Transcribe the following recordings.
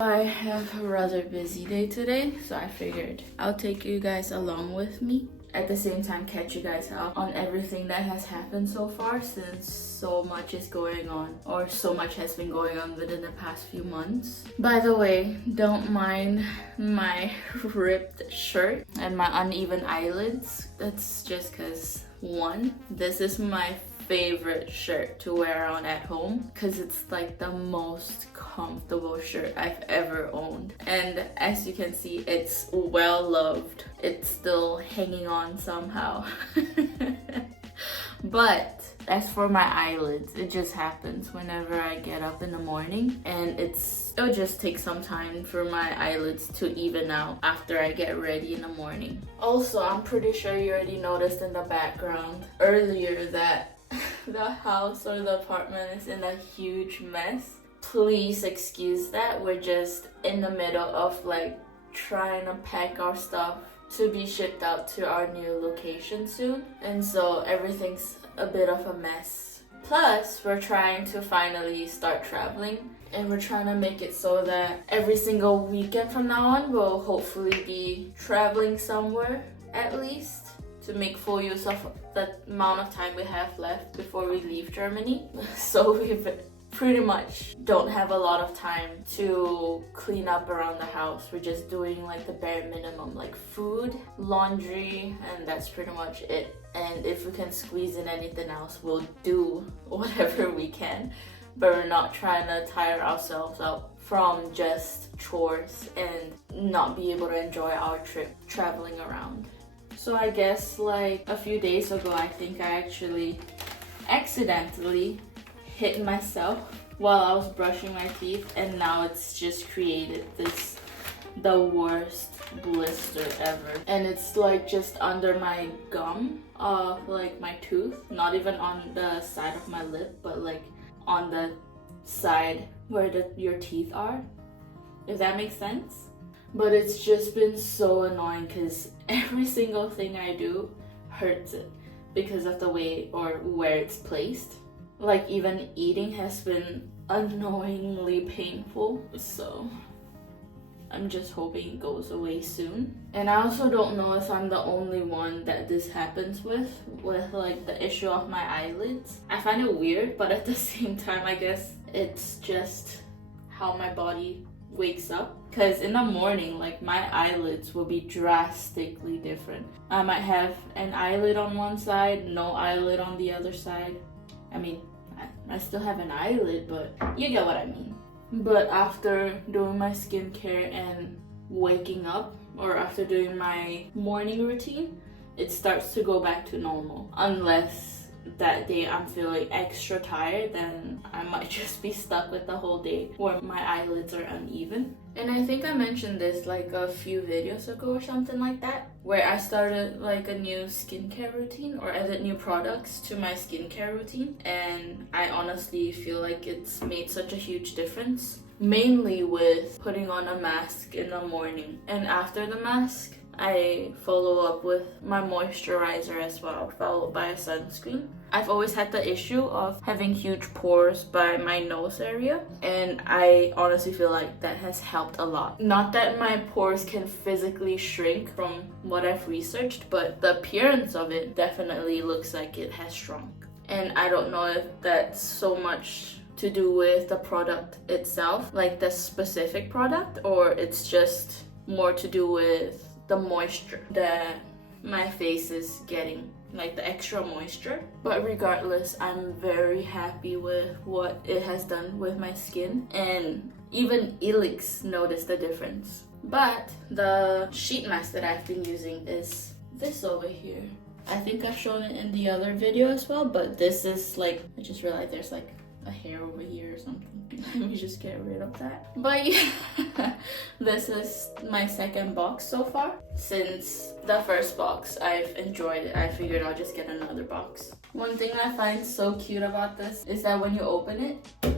I have a rather busy day today, so I figured I'll take you guys along with me. At the same time, catch you guys up on everything that has happened so far, since so much is going on, or so much has been going on within the past few months. By the way, don't mind my ripped shirt and my uneven eyelids. That's just because, one, this is my favorite shirt to wear on at home because it's like the most comfortable shirt I've ever owned, and as you can see, it's well loved. It's still hanging on somehow. But as for my eyelids, it just happens whenever I get up in the morning, and it'll just take some time for my eyelids to even out after I get ready in the morning. Also, I'm pretty sure you already noticed in the background earlier that the house or the apartment is in a huge mess. Please excuse that. We're just in the middle of like trying to pack our stuff to be shipped out to our new location soon, and so everything's a bit of a mess. Plus, we're trying to finally start traveling, and we're trying to make it so that every single weekend from now on we'll hopefully be traveling somewhere at least, to make full use of the amount of time we have left before we leave Germany. So we pretty much don't have a lot of time to clean up around the house. We're just doing like the bare minimum, like food, laundry, and that's pretty much it. And if we can squeeze in anything else, we'll do whatever we can, but we're not trying to tire ourselves out from just chores and not be able to enjoy our trip traveling around. So I guess like a few days ago, I think I actually accidentally hit myself while I was brushing my teeth, and now it's just created the worst blister ever. And it's like just under my gum of like my tooth, not even on the side of my lip, but like on the side where your teeth are, if that makes sense. But it's just been so annoying because every single thing I do hurts it because of the way or where it's placed. Like even eating has been annoyingly painful, so I'm just hoping it goes away soon. And I also don't know if I'm the only one that this happens with like the issue of my eyelids. I find it weird, but at the same time, I guess it's just how my body wakes up. Because in the morning, like my eyelids will be drastically different. I might have an eyelid on one side, no eyelid on the other side. I mean, I still have an eyelid, but you get what I mean. But after doing my skincare and waking up, or after doing my morning routine, it starts to go back to normal. Unless that day I'm feeling extra tired, then I might just be stuck with the whole day where my eyelids are uneven. And I think I mentioned this like a few videos ago or something like that, where I started like a new skincare routine or added new products to my skincare routine, and I honestly feel like it's made such a huge difference, mainly with putting on a mask in the morning, and after the mask I follow up with my moisturizer as well, followed by a sunscreen. I've always had the issue of having huge pores by my nose area, and I honestly feel like that has helped a lot. Not that my pores can physically shrink from what I've researched, but the appearance of it definitely looks like it has shrunk. And I don't know if that's so much to do with the product itself, like the specific product, or it's just more to do with the moisture that my face is getting, like the extra moisture. But regardless, I'm very happy with what it has done with my skin, and even Elix noticed the difference. But the sheet mask that I've been using is this over here. I think I've shown it in the other video as well, but this is like, I just realized there's like a hair over here or something. Let me just get rid of that. But yeah, this is my second box so far. Since the first box, I've enjoyed it. I figured I'll just get another box. One thing I find so cute about this is that when you open it,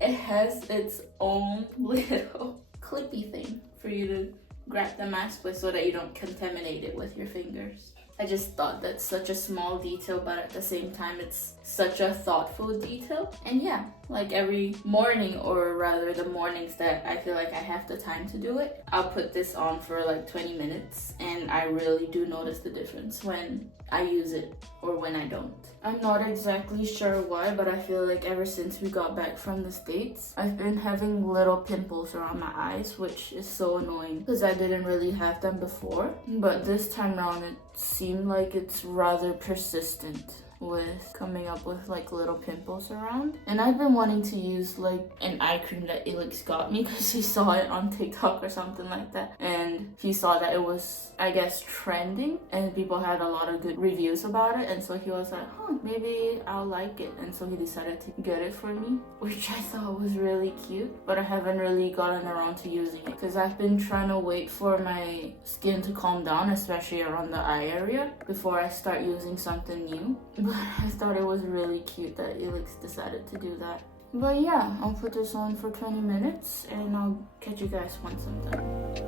it has its own little clippy thing for you to grab the mask with so that you don't contaminate it with your fingers. I just thought that's such a small detail, but at the same time it's such a thoughtful detail. And yeah, like every morning, or rather the mornings that I feel like I have the time to do it, I'll put this on for like 20 minutes and I really do notice the difference when I use it or when I don't. I'm not exactly sure why, but I feel like ever since we got back from the States, I've been having little pimples around my eyes, which is so annoying because I didn't really have them before. But this time around, it seemed like it's rather persistent with coming up with like little pimples around. And I've been wanting to use like an eye cream that Elix got me because he saw it on TikTok or something like that, and he saw that it was, I guess, trending and people had a lot of good reviews about it, and so he was like, maybe I'll like it, and so he decided to get it for me, which I thought was really cute. But I haven't really gotten around to using it because I've been trying to wait for my skin to calm down, especially around the eye area, before I start using something new. But I thought it was really cute that Elix decided to do that. But yeah, I'll put this on for 20 minutes and I'll catch you guys once I'm done.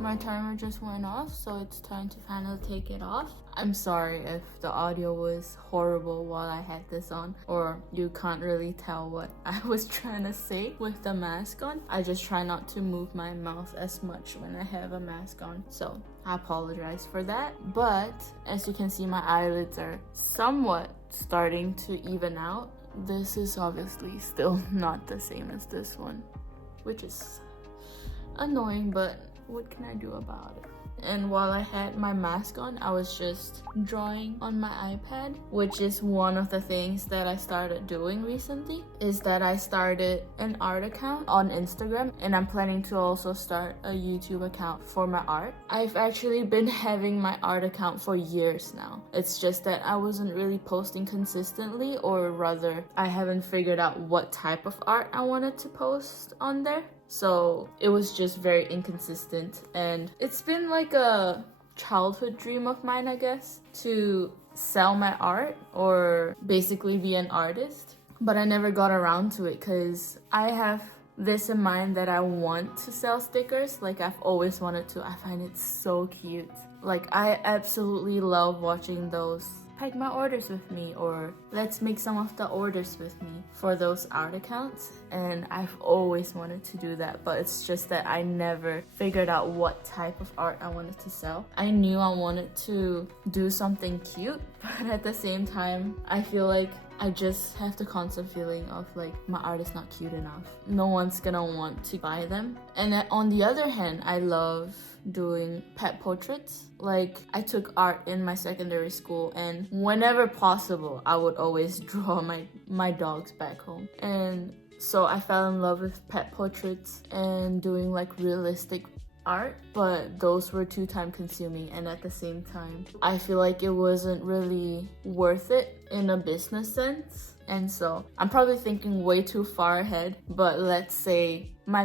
My timer just went off, so it's time to finally take it off. I'm sorry if the audio was horrible while I had this on, or you can't really tell what I was trying to say with the mask on. I just try not to move my mouth as much when I have a mask on, so I apologize for that. But as you can see, my eyelids are somewhat starting to even out. This is obviously still not the same as this one, which is annoying, but what can I do about it? And while I had my mask on, I was just drawing on my iPad, which is one of the things that I started doing recently, is that I started an art account on Instagram, and I'm planning to also start a YouTube account for my art. I've actually been having my art account for years now. It's just that I wasn't really posting consistently, or rather, I haven't figured out what type of art I wanted to post on there. So it was just very inconsistent, and it's been like a childhood dream of mine, I guess, to sell my art or basically be an artist. But I never got around to it because I have this in mind that I want to sell stickers. Like I've always wanted to. I find it so cute. Like I absolutely love watching those pack my orders with me, or let's make some of the orders with me for those art accounts, and I've always wanted to do that, but it's just that I never figured out what type of art I wanted to sell. I knew I wanted to do something cute, but at the same time I feel like I just have the constant feeling of like my art is not cute enough. No one's gonna want to buy them. And on the other hand, I love doing pet portraits. Like I took art in my secondary school, and whenever possible I would always draw my dogs back home. And so I fell in love with pet portraits and doing like realistic art, but those were too time consuming, and at the same time I feel like it wasn't really worth it in a business sense. And so I'm probably thinking way too far ahead, but let's say my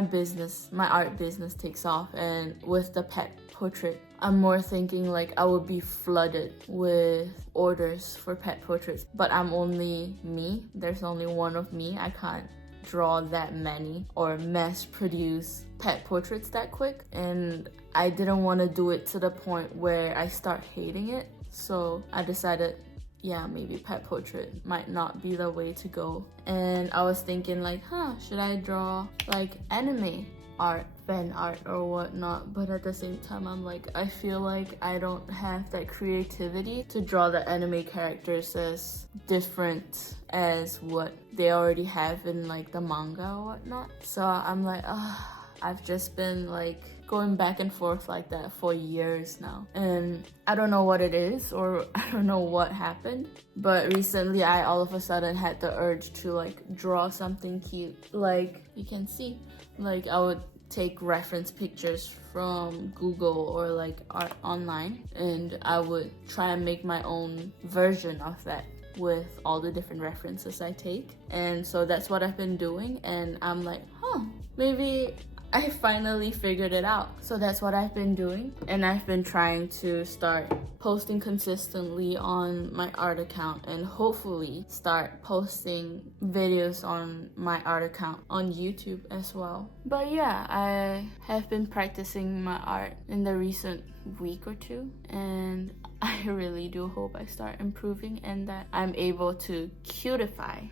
art business takes off, and with the pet portrait, I'm more thinking like I would be flooded with orders for pet portraits, but I'm only me. There's only one of me. I can't draw that many or mass produce pet portraits that quick, and I didn't want to do it to the point where I start hating it. So I decided, yeah, maybe pet portrait might not be the way to go. And I was thinking like, should I draw like anime art, fan art or whatnot? But at the same time I'm like, I feel like I don't have that creativity to draw the anime characters as different as what they already have in like the manga or whatnot. So I'm like, I've just been like going back and forth like that for years now, and I don't know what it is, or I don't know what happened, but recently I all of a sudden had the urge to like draw something cute. Like you can see, like I would take reference pictures from Google or like art online, and I would try and make my own version of that with all the different references I take. And so that's what I've been doing, and I'm like, maybe I finally figured it out. So that's what I've been doing. And I've been trying to start posting consistently on my art account and hopefully start posting videos on my art account on YouTube as well. But yeah, I have been practicing my art in the recent week or two, and I really do hope I start improving and that I'm able to cutify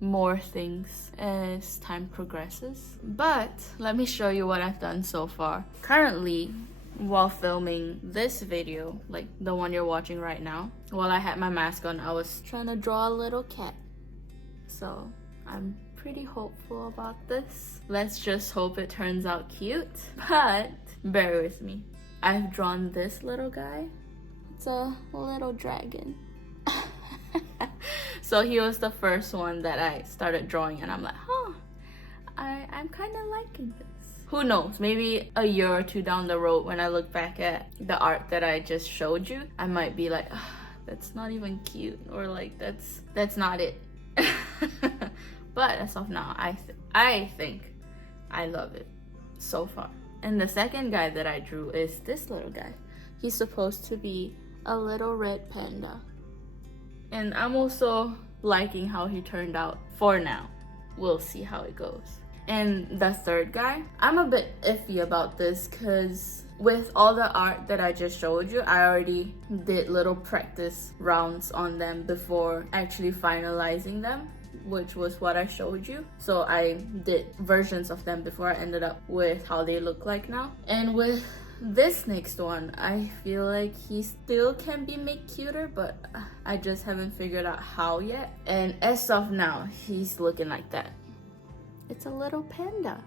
more things as time progresses. But let me show you what I've done so far. Currently, while filming this video, like the one you're watching right now, while I had my mask on, I was trying to draw a little cat. So I'm pretty hopeful about this. Let's just hope it turns out cute. But bear with me. I've drawn this little guy. It's a little dragon. So he was the first one that I started drawing, and I'm like, I'm kind of liking this. Who knows, maybe a year or two down the road when I look back at the art that I just showed you, I might be like, that's not even cute, or like that's not it. But as of now, I think I love it so far. And the second guy that I drew is this little guy. He's supposed to be a little red panda. And I'm also liking how he turned out for now. We'll see how it goes. And the third guy, I'm a bit iffy about this because with all the art that I just showed you, I already did little practice rounds on them before actually finalizing them, which was what I showed you. So I did versions of them before I ended up with how they look like now. And with this next one, I feel like he still can be made cuter, but I just haven't figured out how yet. And as of now, he's looking like that. It's a little panda.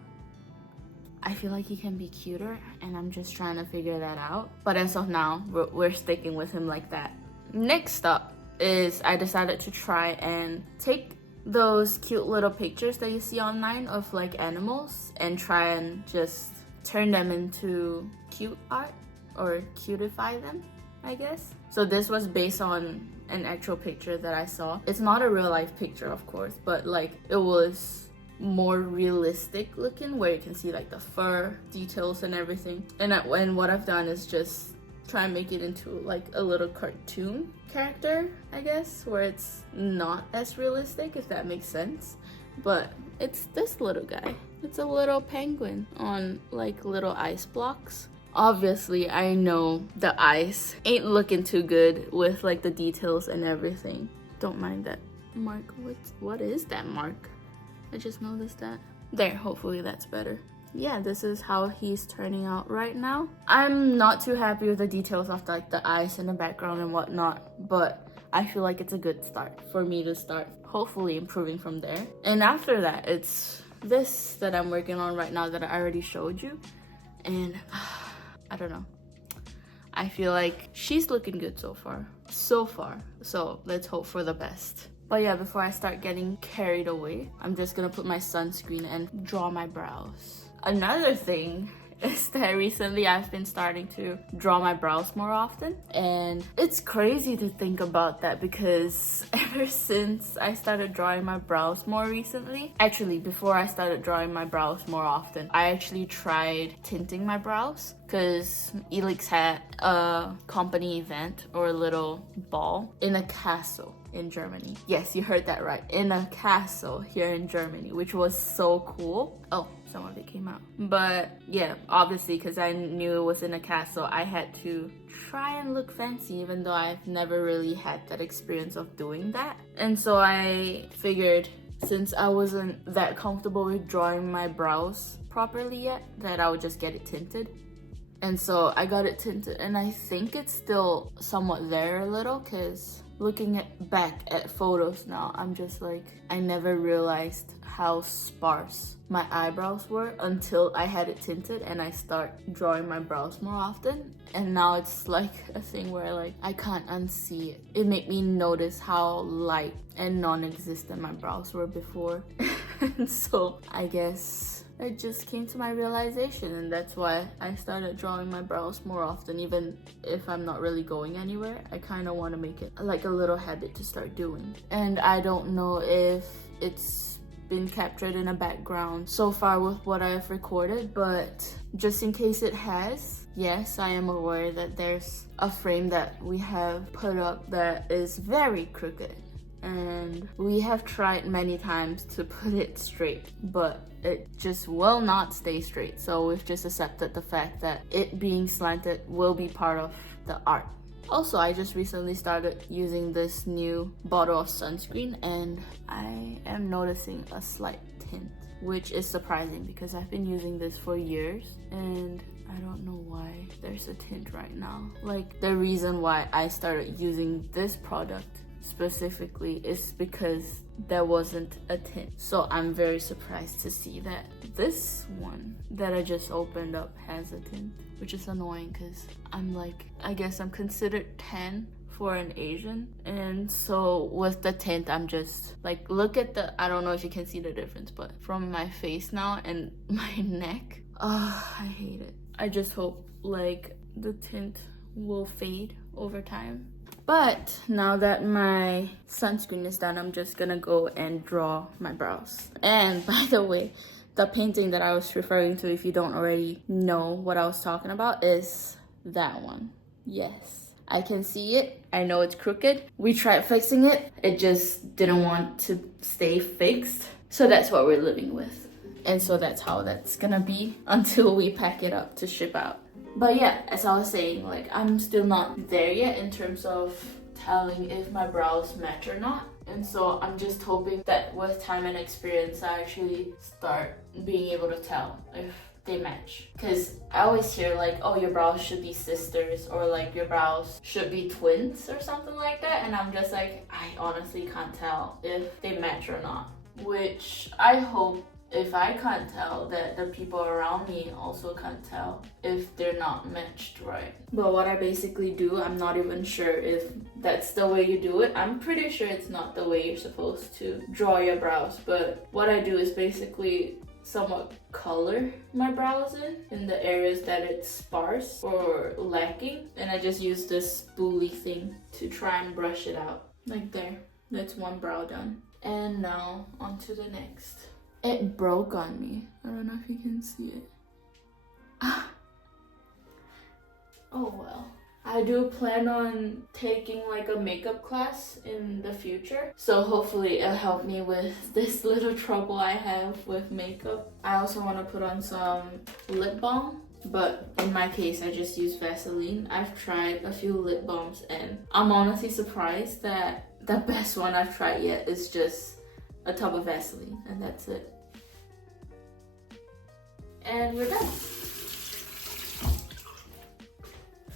I feel like he can be cuter, and I'm just trying to figure that out. But as of now, we're sticking with him like that. Next up is I decided to try and take those cute little pictures that you see online of like animals and try and just turn them into cute art or cutify them, I guess. So this was based on an actual picture that I saw. It's not a real life picture, of course, but like it was more realistic looking, where you can see like the fur details and everything. And what I've done is just try and make it into like a little cartoon character, I guess, where it's not as realistic, if that makes sense. But it's this little guy. It's a little penguin on like little ice blocks. Obviously, I know the ice ain't looking too good with like the details and everything. Don't mind that mark. What is that mark? I just noticed that. There, hopefully that's better. Yeah, this is how he's turning out right now. I'm not too happy with the details of like the ice in the background and whatnot, but I feel like it's a good start for me to start hopefully improving from there. And after that, it's this that I'm working on right now that I already showed you. And I don't know. I feel like she's looking good so far. So let's hope for the best. But yeah, before I start getting carried away, I'm just gonna put my sunscreen and draw my brows. Another thing is that recently I've been starting to draw my brows more often, and it's crazy to think about that because ever since I started drawing my brows more recently, actually before I started drawing my brows more often, I actually tried tinting my brows because Elix had a company event or a little ball in a castle in Germany. Yes, you heard that right, in a castle here in Germany, which was so cool. Oh, some of it came out. But yeah, obviously because I knew it was in a castle, I had to try and look fancy, even though I've never really had that experience of doing that. And so I figured, since I wasn't that comfortable with drawing my brows properly yet, that I would just get it tinted. And so I got it tinted, and I think it's still somewhat there a little, because looking back at photos now, I'm just like, I never realized how sparse my eyebrows were until I had it tinted and I start drawing my brows more often. And now it's like a thing where like I can't unsee it. It made me notice how light and non-existent my brows were before. And so I guess it just came to my realization, and that's why I started drawing my brows more often. Even if I'm not really going anywhere, I kind of want to make it like a little habit to start doing. And I don't know if it's been captured in a background so far with what I have recorded, but just in case it has, yes, I am aware that there's a frame that we have put up that is very crooked. And we have tried many times to put it straight, but it just will not stay straight. So we've just accepted the fact that it being slanted will be part of the art. Also, I just recently started using this new bottle of sunscreen, and I am noticing a slight tint, which is surprising because I've been using this for years and I don't know why there's a tint right now. Like, the reason why I started using this product specifically is because there wasn't a tint. So I'm very surprised to see that this one that I just opened up has a tint, which is annoying because I'm like, I guess I'm considered tan for an Asian, and so with the tint I'm just like, look at the, I don't know if you can see the difference, but from my face now and my neck, I hate it. I just hope like the tint will fade over time. But now that my sunscreen is done, I'm just gonna go and draw my brows. And by the way, the painting that I was referring to, if you don't already know what I was talking about, is that one. Yes, I can see it. I know it's crooked. We tried fixing it. It just didn't want to stay fixed. So that's what we're living with. And so that's how that's gonna be until we pack it up to ship out. But yeah, as I was saying, like, I'm still not there yet in terms of telling if my brows match or not. And so I'm just hoping that with time and experience, I actually start being able to tell if they match. Because I always hear like, oh, your brows should be sisters, or like your brows should be twins or something like that. And I'm just like, I honestly can't tell if they match or not. Which I hope, if I can't tell, that the people around me also can't tell if they're not matched right. But what I basically do, I'm not even sure if that's the way you do it. I'm pretty sure it's not the way you're supposed to draw your brows. But what I do is basically somewhat color my brows in the areas that it's sparse or lacking. And I just use this spoolie thing to try and brush it out. Like there. That's one brow done. And now on to the next. It broke on me. I don't know if you can see it. Oh well. I do plan on taking like a makeup class in the future. So hopefully it'll help me with this little trouble I have with makeup. I also want to put on some lip balm. But in my case, I just use Vaseline. I've tried a few lip balms and I'm honestly surprised that the best one I've tried yet is just a tub of Vaseline, and that's it. And we're done.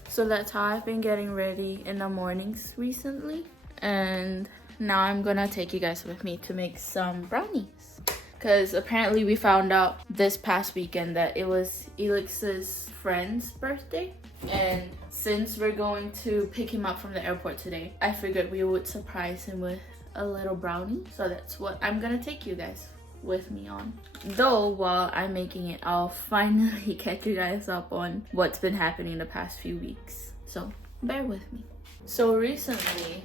So that's how I've been getting ready in the mornings recently. And now I'm gonna take you guys with me to make some brownies. Because apparently we found out this past weekend that it was Elix's friend's birthday. And since we're going to pick him up from the airport today, I figured we would surprise him with a little brownie. So that's what I'm gonna take you guys with me on. Though while I'm making it, I'll finally catch you guys up on what's been happening the past few weeks. So bear with me. So recently,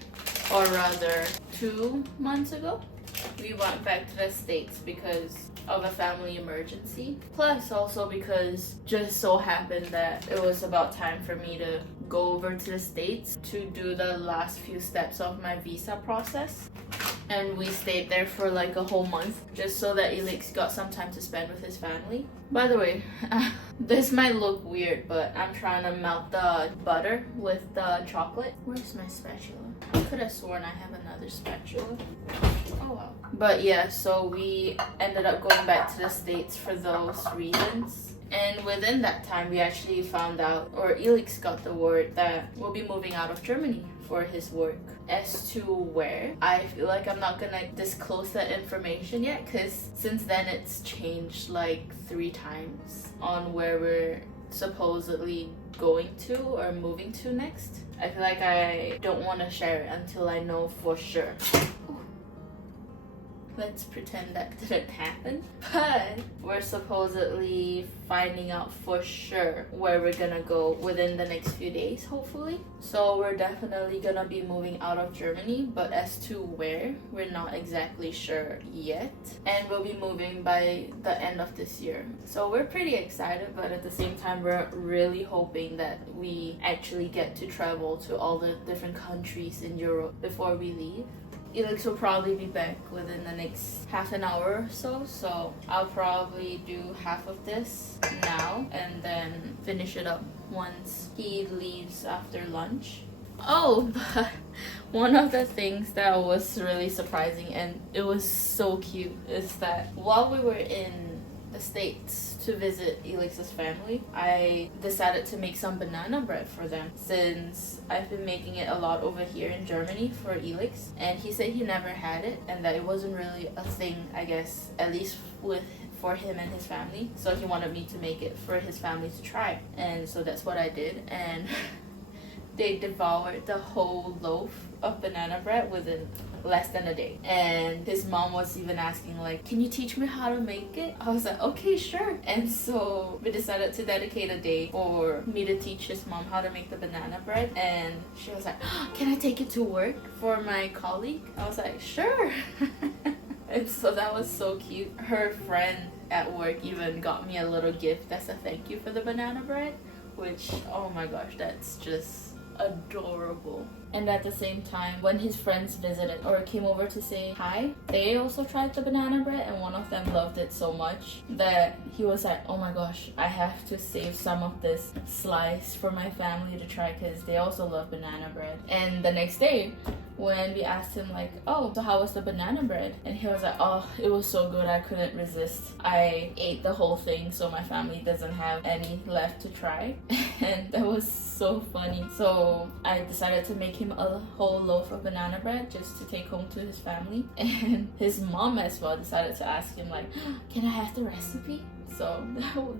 or rather 2 months ago, we went back to the States because of a family emergency. Plus also because just so happened that it was about time for me to go over to the States to do the last few steps of my visa process. And we stayed there for like a whole month just so that Elix got some time to spend with his family. By the way, this might look weird, but I'm trying to melt the butter with the chocolate. Where's my spatula? I could have sworn I have another spatula. Oh wow. But yeah, so we ended up going back to the States for those reasons. And within that time, we actually found out, or Elix got the word that we'll be moving out of Germany for his work. As to where, I feel like I'm not gonna disclose that information yet, because since then it's changed like 3 times on where we're supposedly going to or moving to next. I feel like I don't want to share it until I know for sure. let's pretend that didn't happen. But we're supposedly finding out for sure where we're gonna go within the next few days, hopefully. So we're definitely gonna be moving out of Germany, but as to where, we're not exactly sure yet. And we'll be moving by the end of this year. So we're pretty excited, but at the same time, we're really hoping that we actually get to travel to all the different countries in Europe before we leave. Elix will probably be back within the next half an hour or so, so I'll probably do half of this now and then finish it up once he leaves after lunch. Oh, but one of the things that was really surprising and it was so cute is that while we were in the States to visit Elix's family, I decided to make some banana bread for them since I've been making it a lot over here in Germany for Elix, and he said he never had it and that it wasn't really a thing, I guess, at least for him and his family. So he wanted me to make it for his family to try, and so that's what I did, and they devoured the whole loaf of banana bread within less than a day. And his mom was even asking like, can you teach me how to make it? I was like, okay, sure. And so we decided to dedicate a day for me to teach his mom how to make the banana bread. And she was like, can I take it to work for my colleague? I was like, sure. And so that was so cute. Her friend at work even got me a little gift as a thank you for the banana bread, which, oh my gosh, that's just adorable. And at the same time, when his friends visited or came over to say hi, they also tried the banana bread, and one of them loved it so much that he was like, oh my gosh, I have to save some of this slice for my family to try because they also love banana bread. And the next day when we asked him like, oh, so how was the banana bread? And he was like, oh, it was so good, I couldn't resist. I ate the whole thing so my family doesn't have any left to try. And that was so funny. So I decided to make him a whole loaf of banana bread just to take home to his family. And his mom as well decided to ask him like, can I have the recipe? So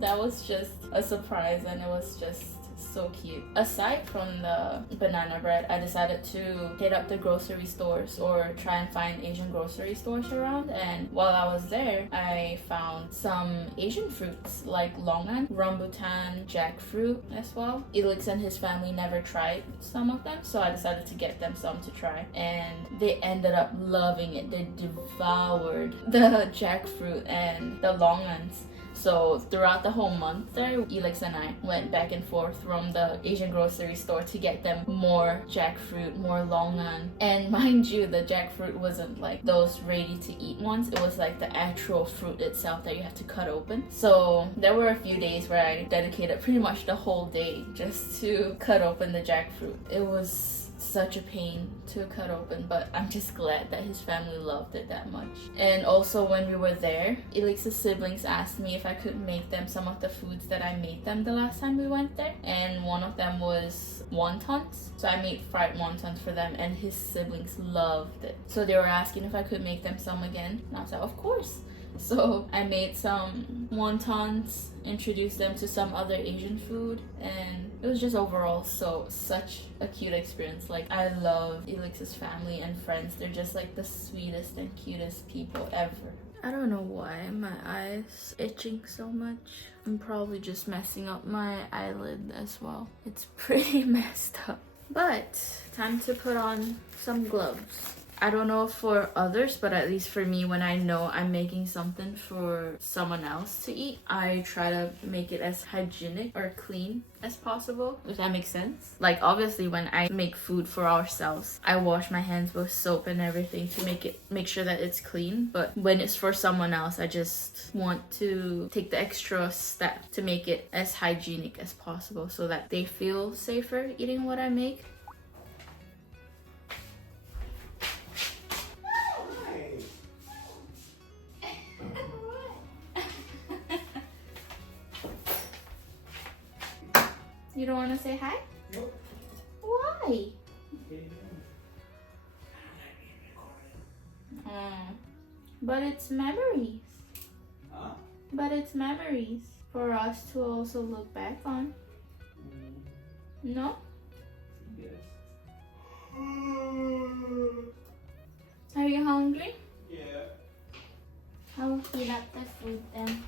that was just a surprise, and it was just so cute. Aside from the banana bread, I decided to hit up the grocery stores or try and find Asian grocery stores around, and while I was there I found some Asian fruits like longan, rambutan, jackfruit as well. Elix and his family never tried some of them, so I decided to get them some to try, and they ended up loving it. They devoured the jackfruit and the longans. So throughout the whole month there, Elix and I went back and forth from the Asian grocery store to get them more jackfruit, more longan. And mind you, the jackfruit wasn't like those ready to eat ones. It was like the actual fruit itself that you have to cut open. So there were a few days where I dedicated pretty much the whole day just to cut open the jackfruit. It was such a pain to cut open, but I'm just glad that his family loved it that much. And also when we were there, Elix's siblings asked me if I could make them some of the foods that I made them the last time we went there, and one of them was wontons. So I made fried wontons for them, and his siblings loved it. So they were asking if I could make them some again, and I was like, of course. So I made some wontons, introduced them to some other Asian food, and it was just overall such a cute experience. Like, I love Elix's family and friends. They're just like the sweetest and cutest people ever. I don't know why my eyes itching so much. I'm probably just messing up my eyelid as well. It's pretty messed up. But time to put on some gloves. I don't know for others, but at least for me, when I know I'm making something for someone else to eat, I try to make it as hygienic or clean as possible, if that makes sense. Like, obviously when I make food for ourselves, I wash my hands with soap and everything to make sure that it's clean. But when it's for someone else, I just want to take the extra step to make it as hygienic as possible so that they feel safer eating what I make. You don't want to say hi? Nope. Why? But it's memories. Huh? But it's memories for us to also look back on. No? Yes. Are you hungry? Yeah. up the food then.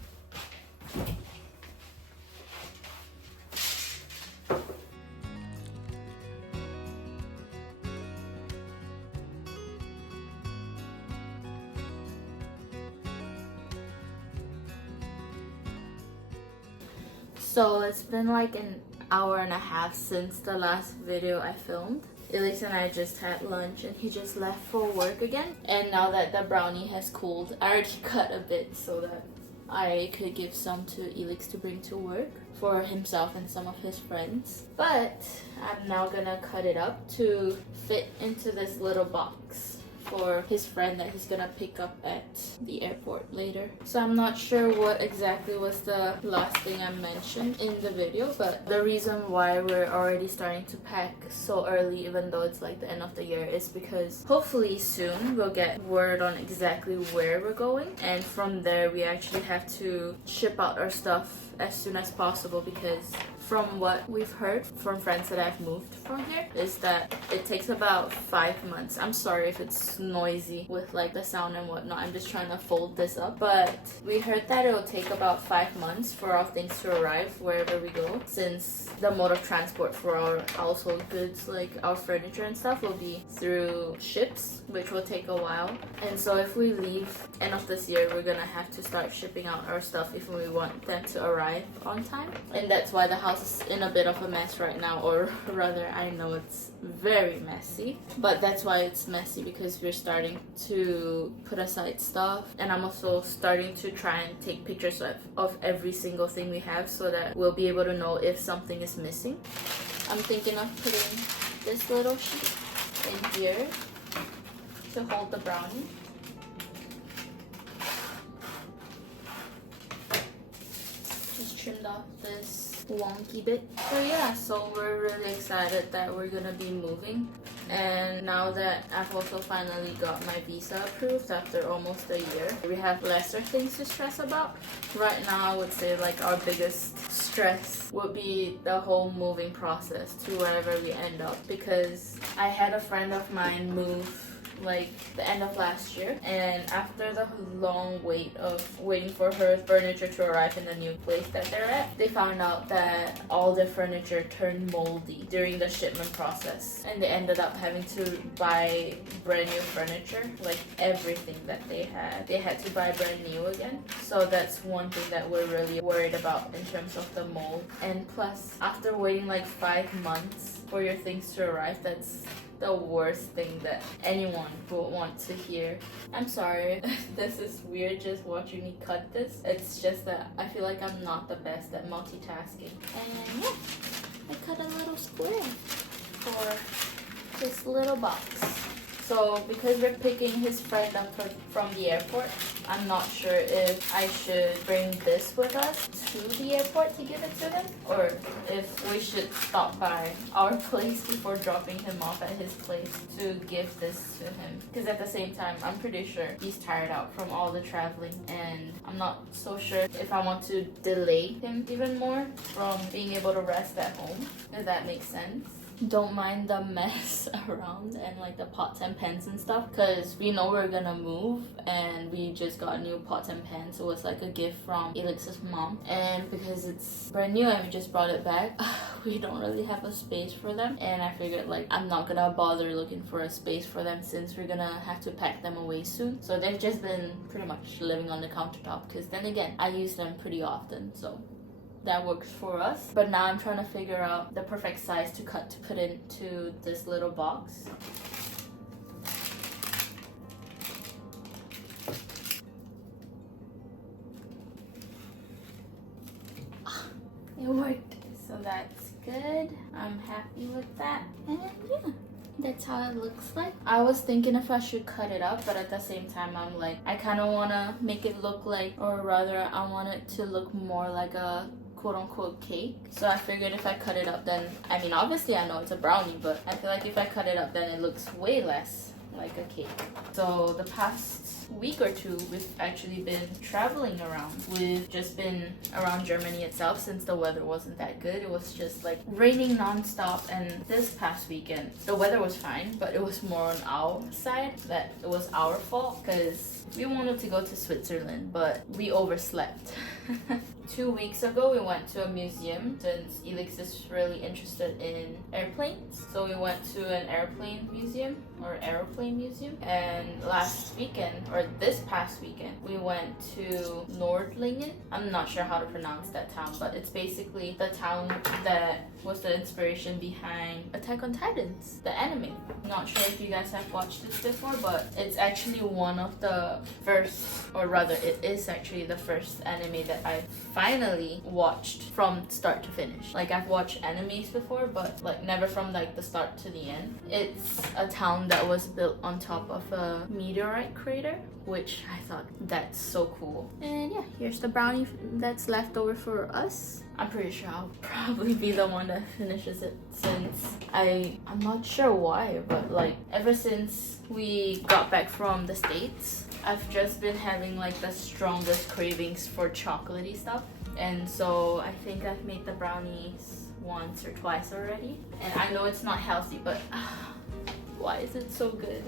So it's been like an hour and a half since the last video I filmed. Elise and I just had lunch and he just left for work again. And now that the brownie has cooled, I already cut a bit so that I could give some to Elix to bring to work for himself and some of his friends. But I'm now gonna cut it up to fit into this little box for his friend that he's gonna pick up at the airport later. So I'm not sure what exactly was the last thing I mentioned in the video, but the reason why we're already starting to pack so early, even though it's like the end of the year, is because hopefully soon we'll get word on exactly where we're going, and from there we actually have to ship out our stuff as soon as possible, because from what we've heard from friends that have moved from here is that it takes about 5 months. I'm sorry if it's noisy with like the sound and whatnot. I'm just trying to fold this up. But we heard that it will take about 5 months for our things to arrive wherever we go, since the mode of transport for our household goods, like our furniture and stuff, will be through ships, which will take a while. And so if we leave end of this year, we're gonna have to start shipping out our stuff if we want them to arrive on time. And that's why the house is in a bit of a mess right now, or rather I know it's very messy, but that's why it's messy, because we're starting to put aside stuff, and I'm also starting to try and take pictures of every single thing we have so that we'll be able to know if something is missing. I'm thinking of putting this little sheet in here to hold the brownie. Just trimmed off this wonky bit. So yeah, so we're really excited that we're gonna be moving. And now that I've also finally got my visa approved after almost a year, we have lesser things to stress about. Right now I would say like our biggest stress would be the whole moving process to wherever we end up, because I had a friend of mine move like the end of last year, and after the long wait of waiting for her furniture to arrive in the new place that they're at, they found out that all their furniture turned moldy during the shipment process, and they ended up having to buy brand new furniture. Like everything that they had to buy brand new again. So that's one thing that we're really worried about in terms of the mold. And plus, after waiting like 5 months for your things to arrive, that's the worst thing that anyone would want to hear. I'm sorry, this is weird just watching me cut this. It's just that I feel like I'm not the best at multitasking. And yeah, I cut a little square for this little box. So because we're picking his friend up from the airport, I'm not sure if I should bring this with us to the airport to give it to him, or if we should stop by our place before dropping him off at his place to give this to him. Because at the same time, I'm pretty sure he's tired out from all the traveling, and I'm not so sure if I want to delay him even more from being able to rest at home, if that makes sense. Don't mind the mess around and like the pots and pans and stuff, because we know we're gonna move and we just got new pots and pans. So it's like a gift from Elix's mom, and because it's brand new and we just brought it back, we don't really have a space for them. And I figured like I'm not gonna bother looking for a space for them since we're gonna have to pack them away soon. So they've just been pretty much living on the countertop, because then again I use them pretty often, so that works for us. But now I'm trying to figure out the perfect size to cut to put into this little box. It worked, so that's good. I'm happy with that. And yeah, that's how it looks like. I was thinking if I should cut it up, but at the same time I'm like, I kind of want to make it look like, or rather I want it to look more like a quote-unquote cake. So I figured if I cut it up, then I mean obviously I know it's a brownie, but I feel like if I cut it up then it looks way less like a cake. So the past week or two, we've actually been traveling around. We've just been around Germany itself since the weather wasn't that good. It was just like raining non-stop, and this past weekend the weather was fine, but it was more on our side that it was our fault because we wanted to go to Switzerland, but we overslept. 2 weeks ago, we went to a museum since Elix is really interested in airplanes. So we went to an airplane museum. And last weekend, or this past weekend, we went to Nordlingen. I'm not sure how to pronounce that town, but it's basically the town that was the inspiration behind Attack on Titans, the anime. Not sure if you guys have watched this before, but it's actually one of the first, or rather it is actually the first anime that I finally watched from start to finish. Like, I've watched animes before, but like never from like the start to the end. It's a town that was built on top of a meteorite crater, which I thought that's so cool. And yeah, here's the brownie that's left over for us. I'm pretty sure I'll probably be the one that finishes it since I'm not sure why, but like ever since we got back from the States, I've just been having like the strongest cravings for chocolatey stuff. And so I think I've made the brownies once or twice already. And I know it's not healthy, but why is it so good?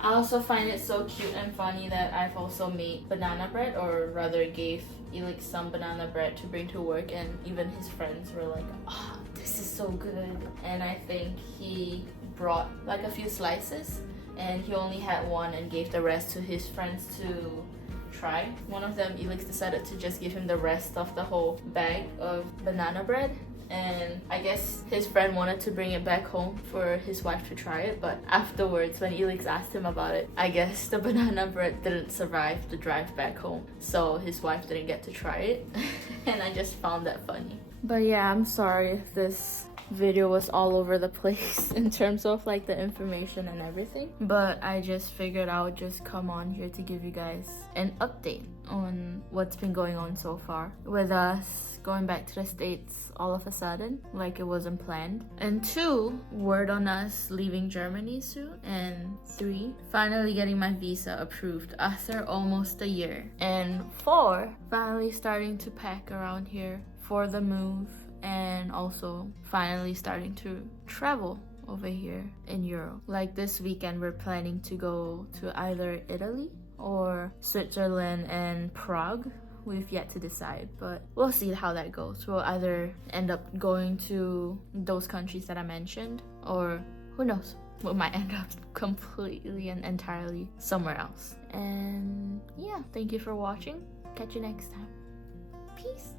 I also find it so cute and funny that I've also made banana bread, or rather gave Elix some banana bread to bring to work, and even his friends were like, oh, this is so good. And I think he brought like a few slices and he only had one and gave the rest to his friends to try. One of them, Elix, decided to just give him the rest of the whole bag of banana bread. And I guess his friend wanted to bring it back home for his wife to try it, but afterwards when Elix asked him about it, I guess the banana bread didn't survive the drive back home, so his wife didn't get to try it. And I just found that funny. But yeah, I'm sorry if this video was all over the place in terms of like the information and everything, but I just figured I would just come on here to give you guys an update on what's been going on so far with us going back to the States all of a sudden, like it wasn't planned, and 2, word on us leaving Germany soon, and 3, finally getting my visa approved after almost a year, and 4, finally starting to pack around here for the move, and also finally starting to travel over here in Europe. Like this weekend we're planning to go to either Italy or Switzerland and Prague. We've yet to decide, but we'll see how that goes. We'll either end up going to those countries that I mentioned, or who knows, we might end up completely and entirely somewhere else. And yeah, thank you for watching. Catch you next time. Peace.